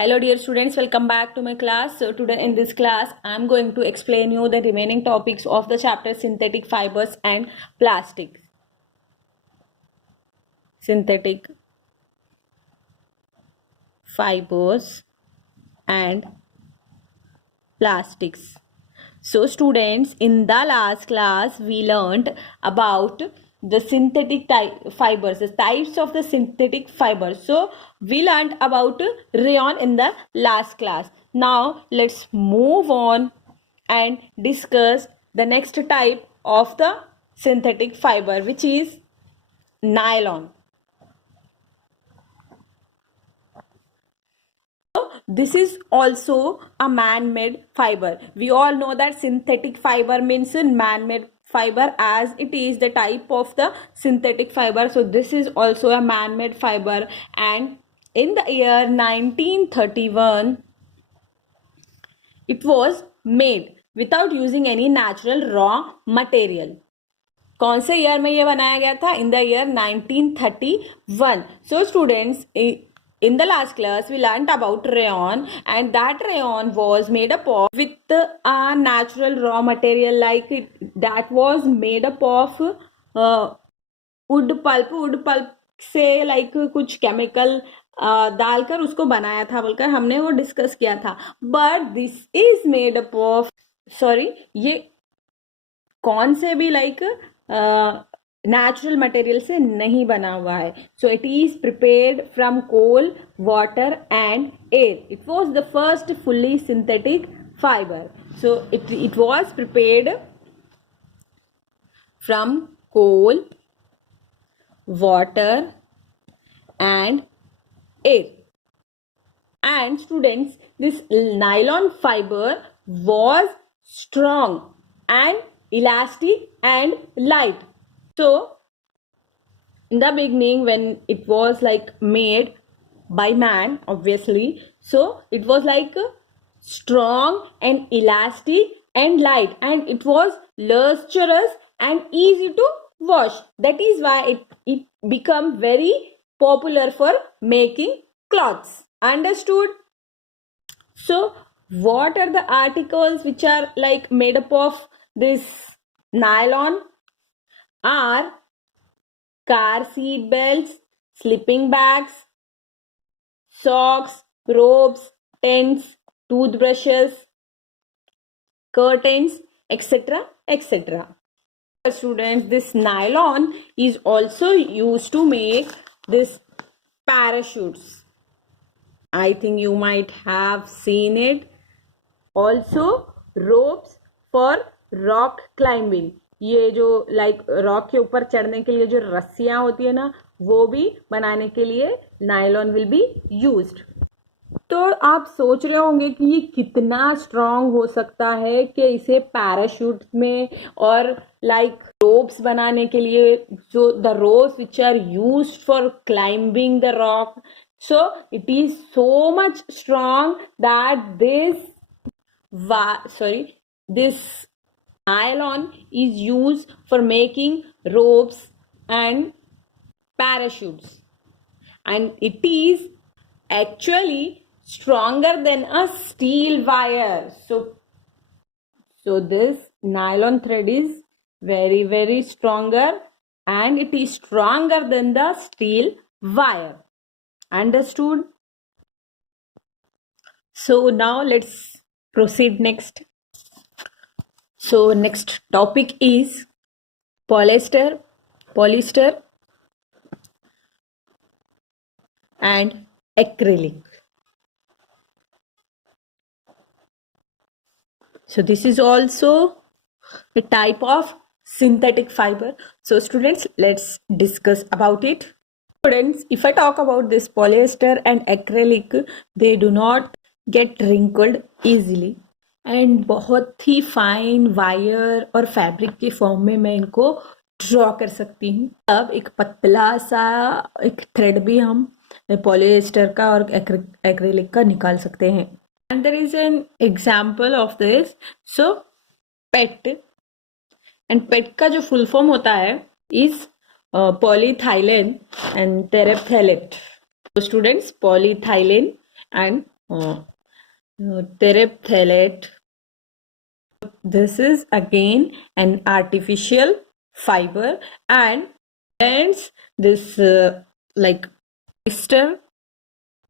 Hello dear students, welcome back to my class. So today in this class I am going to explain you the remaining topics of the chapter synthetic fibers and plastics. Synthetic fibers and plastics. So students, in the last class we learned about the synthetic fibers, the types of the synthetic fibers. So we learned about rayon in the last class. Now let's move on and discuss the next type of the synthetic fiber, which is nylon. This is also a man-made fiber. We all know that synthetic fiber means man-made fiber, as it is the type of the synthetic fiber. So this is also a man-made fiber, and in the year 1931 it was made without using any natural raw material. कौन से year में ये बनाया गया था? In the year 1931. So students, in the last class we learnt about rayon, and that rayon was made up of with a natural raw material, like that was made up of wood pulp से like कुछ chemical डालकर उसको बनाया था बोलकर हमने वो discuss किया था. But this is made up of, sorry, ये कौन से भी लाइक नेचुरल मटेरियल से नहीं बना हुआ है. So it is prepared from coal, water and air. It was the first fully synthetic fibre. So it was prepared from coal, water and air. And students, this nylon fiber was strong and elastic and light. So in the beginning, when it was like made by man, obviously, so it was like strong and elastic and light, and it was lustrous and easy to wash. That is why it become very popular for making clothes. Understood? So what are the articles which are like made up of this nylon? Are car seat belts, sleeping bags, socks, robes, tents, toothbrushes, curtains, etc., etc. Students, this nylon is also used to make this parachutes. I think you might have seen it. Also ropes for rock climbing. ये जो like rock के ऊपर चढ़ने के लिए जो रस्सियां होती है ना, वो भी बनाने के लिए नायलॉन विल बी यूज्ड. तो आप सोच रहे होंगे कि ये कितना स्ट्रांग हो सकता है कि इसे पैराशूट में और लाइक रोप्स बनाने के लिए, जो the ropes which are used for climbing the rock, so it is so much strong that this nylon is used for making ropes and parachutes, and it is actually stronger than a steel wire. So this nylon thread is very, very stronger, and it is stronger than the steel wire. Understood? So now let's proceed next. So next topic is polyester and acrylic. So this is also a type of synthetic fiber. So students, let's discuss about it. Students, if I talk about this polyester and acrylic, they do not get wrinkled easily, and बहुत ही fine wire और fabric के form में मैं इनको draw कर सकती हूँ. अब एक पतला सा एक थ्रेड भी हम पॉलिएस्टर का और एक्रेलिक का निकाल सकते हैं. And there is an example of this. So PET, and PET का जो फुल फॉर्म होता है is polyethylene and terephthalate. So students, polyethylene and terephthalate. This is again an artificial fiber, and hence this like polyester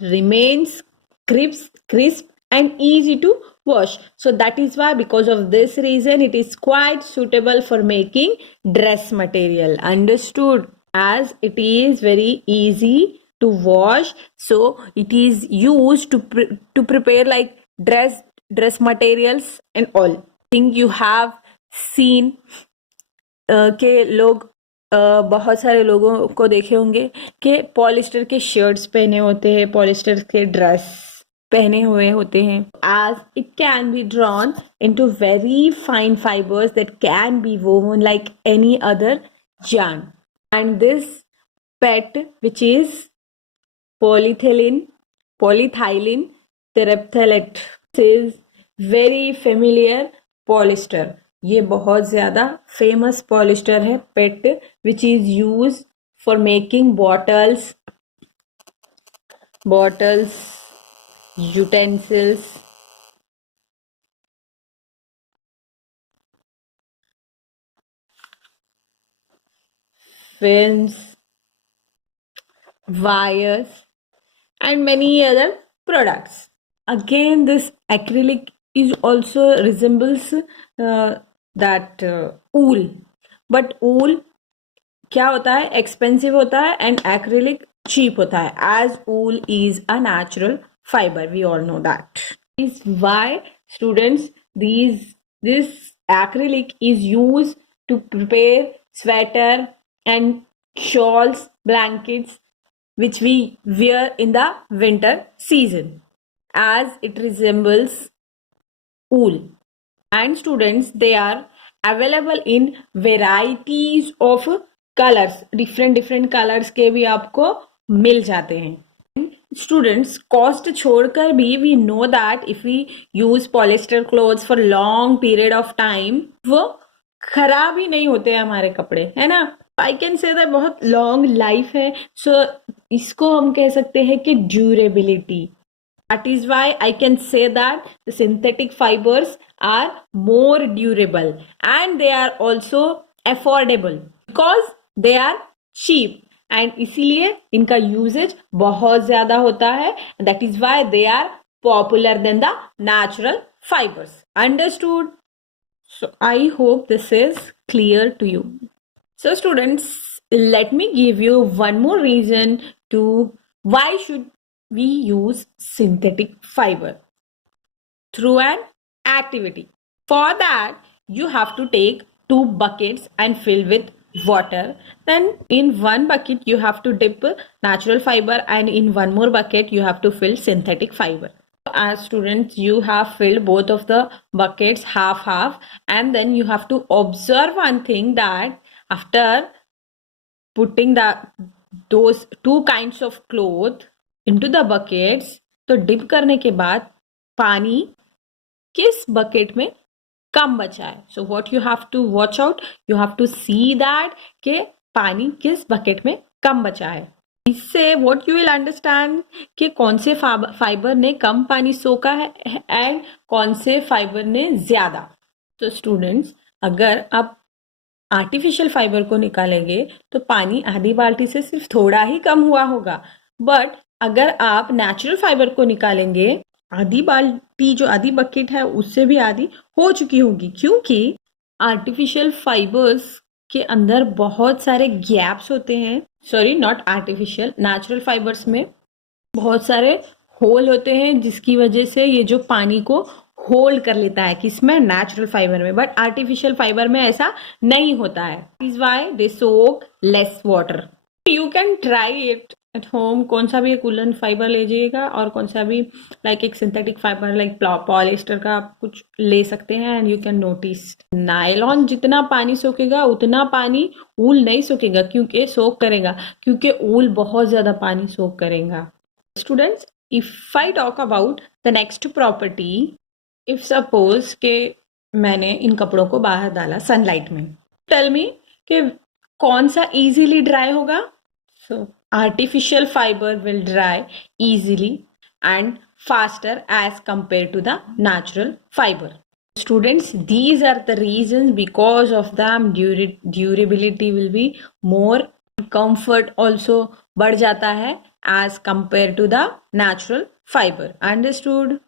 remains crisp and easy to wash. So that is why, because of this reason, it is quite suitable for making dress material. Understood? As it is very easy to wash, so it is used to prepare like dress materials and all. Think you have seen के लोग बहुत सारे लोगों को देखे होंगे कि polyester के शर्ट्स पहने होते हैं, पॉलिस्टर के ड्रेस पहने हुए होते हैं. As it can be drawn into very fine fibers that can be woven like any other yarn. And this PET, which is polyethylene terephthalate, is very familiar polyester. ये बहुत ज़्यादा फेमस पॉलिस्टर है PET, which is use for making bottles, utensils, films, wires, and many other products. Again, this acrylic is also resembles that wool, but wool क्या होता है, expensive होता है, and acrylic cheap होता है. As wool is a natural fiber, we all know that. Is why students this acrylic is used to prepare sweater and shawls, blankets which we wear in the winter season, as it resembles wool. And students, they are available in varieties of colors. different colors के भी आपको मिल जाते हैं. Students, cost छोड़कर भी we know that if we use polyester clothes for long period of time, वो खराब ही नहीं होते हैं हमारे कपड़े, है ना. आई कैन से दैट बहुत लॉन्ग लाइफ है. सो इसको हम कह सकते हैं कि durability. That is why I can say that the synthetic fibers are more durable, and they are also affordable because they are cheap, and इसीलिए इनका यूजेज बहुत ज्यादा होता है. That is why they are popular than the natural fibers. Understood? So I hope this is clear to you. So students, let me give you one more reason to why should we use synthetic fiber through an activity. For that, you have to take 2 buckets and fill with water. Then in one bucket you have to dip natural fiber, and in one more bucket you have to fill synthetic fiber. As students, you have filled both of the buckets half, and then you have to observe one thing, that after putting those 2 kinds of cloth into the buckets, तो dip करने के बाद पानी किस bucket में कम बचा है. So what you have to watch out, you have to see that कि पानी किस बकेट में कम बचा है. इससे व्हाट यू विल अंडरस्टैंड कि कौन से फाइबर ने कम पानी सोखा है एंड कौन से फाइबर ने ज्यादा. तो स्टूडेंट्स, अगर आप आर्टिफिशियल फाइबर को निकालेंगे तो पानी आधी बाल्टी से सिर्फ थोड़ा ही कम हुआ होगा. बट अगर आप नेचुरल फाइबर को निकालेंगे, आधी बाल्टी जो आधी बकेट है उससे भी आधी हो चुकी होगी, क्योंकि आर्टिफिशियल फाइबर्स के अंदर बहुत सारे गैप्स होते हैं. Sorry, not artificial, natural fibres में बहुत सारे होल होते हैं, जिसकी वजह से ये जो पानी को होल्ड कर लेता है, किसमें, नेचुरल फाइबर में. बट आर्टिफिशियल फाइबर में ऐसा नहीं होता है. Is why they soak less water. You can try it at home. कौन सा भी एक वुलन फाइबर लीजिएगा और कौन सा भी लाइक एक सिंथेटिक फाइबर लाइक पॉलिस्टर का आप कुछ ले सकते हैं, and you can notice nylon जितना पानी सोखेगा उतना पानी ऊल नहीं सोखेगा, क्योंकि सोख करेगा, क्योंकि ऊल बहुत ज्यादा पानी सोख करेगा. Students, if I talk about the next property, if suppose के मैंने इन कपड़ों को बाहर डाला सनलाइट में, टेल मी कि कौन सा इजीली ड्राई होगा. सो artificial fiber will dry easily, and faster as compared to the natural fiber. Students, these are the reasons because of them durability will be more, comfort also बढ़ जाता है as compared to the natural fiber. Understood?